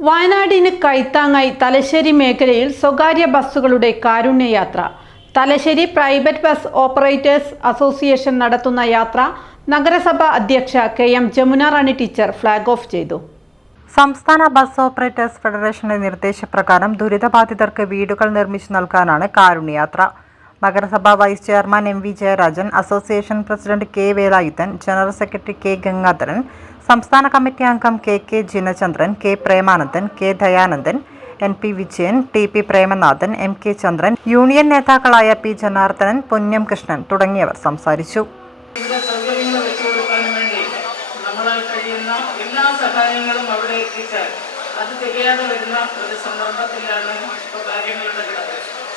വയനാടിന് കൈത്താങ്ങായി തലശ്ശേരി മേഖലയിൽ സ്വകാര്യ ബസ്സുകളുടെ കാരുണ്യയാത്ര. Thalassery private bus operators association നടത്തുന്ന യാത്ര നഗരസഭ അധ്യക്ഷ K M Jamuna Rani teacher flag off ചെയ്തു. സംസ്ഥാന ബസ് ഓപ്പറേറ്റേഴ്സ് ഫെഡറേഷന്റെ നിർദ്ദേശപ്രകാരം ദുരിതബാധിതർക്ക് വീടുകൾ നിർമ്മിച്ചു നൽകാനാണ് കാരുണ്യയാത്ര. നഗരസഭാ vice chairman M V Jayarajan association president K Velayudhan general secretary K Gangadharan സംസ്ഥാന കമ്മിറ്റി അംഗം K K Jinachandran K Premanandan K Dayanandan N P Vijayan T P Premanathan M K Chandran union നേതാക്കളായ P Janardhanan Ponnam Krishnan തുടങ്ങിയവർ സംസാരിച്ചു.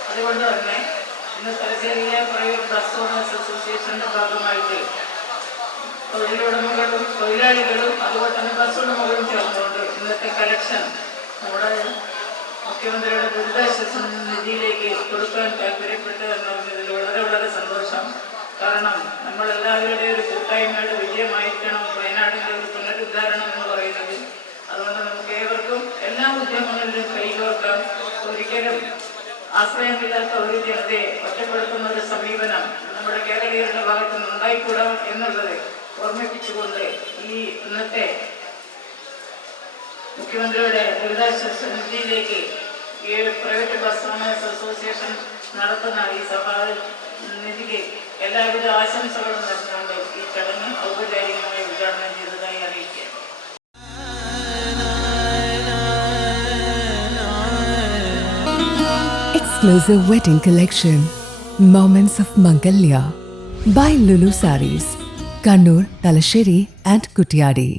അത് ഒരു തന്നെ ഇന്ന് തലശ്ശേരിയിലെ പ്രൈവറ്റ് ബസ് ഓണേഴ്സ് അസോസിയേഷന്റെ ഭാഗമായിട്ട് തൊഴിലുടമകളും തൊഴിലാളികളും അതുപോലെ തന്നെ ബസ് ഉടമകളും ചേർന്നുകൊണ്ട് ഇന്നത്തെ കലക്ഷൻ നമ്മുടെ മുഖ്യമന്ത്രിയുടെ ദുരിതാശ്വാസ നിധിയിലേക്ക് കൊടുക്കാൻ താല്പര്യപ്പെട്ടു എന്ന് പറഞ്ഞതിൽ വളരെ വളരെ സന്തോഷം. കാരണം നമ്മൾ എല്ലാവരുടെയും ഒരു കൂട്ടായ്മയുടെ വിജയമായിരിക്കണം വയനാടിന്റെ ഒരു പുനരുദ്ധാരണം എന്ന് പറയുന്നത്. അതുകൊണ്ട് നമുക്ക് ഏവർക്കും എല്ലാ ഉദ്യമങ്ങളിലും കൈകോർക്കാൻ ഒരിക്കലും ആശ്രയമില്ലാത്ത ഒരു ജനതയെ ഒറ്റപ്പെടുത്തുന്ന ഒരു സമീപനം നമ്മുടെ കേരളീയരുടെ ഭാഗത്തു നിന്ന് ഉണ്ടായിക്കൂടാ എന്നുള്ളത് ഓർമ്മിപ്പിച്ചുകൊണ്ട് ഈ ഇന്നത്തെ മുഖ്യമന്ത്രിയുടെ ദുരിതാശ്വാസ നിധിയിലേക്ക് ഈ പ്രൈവറ്റ് ബസ് ഓണേഴ്സ് അസോസിയേഷൻ നടത്തുന്ന ഈ സഭാ നിധിക്ക് എല്ലാവിധ ആശംസകളും നേർന്നുകൊണ്ട് ഈ ചടങ്ങ് ഔപചാരികമായി ഉദ്ഘാടനം ചെയ്തതായി അറിയിക്കുക Exclusive wedding collection. Moments of Mangalya. By Lulu Saris. Kannur Thalassery and Kuttiadi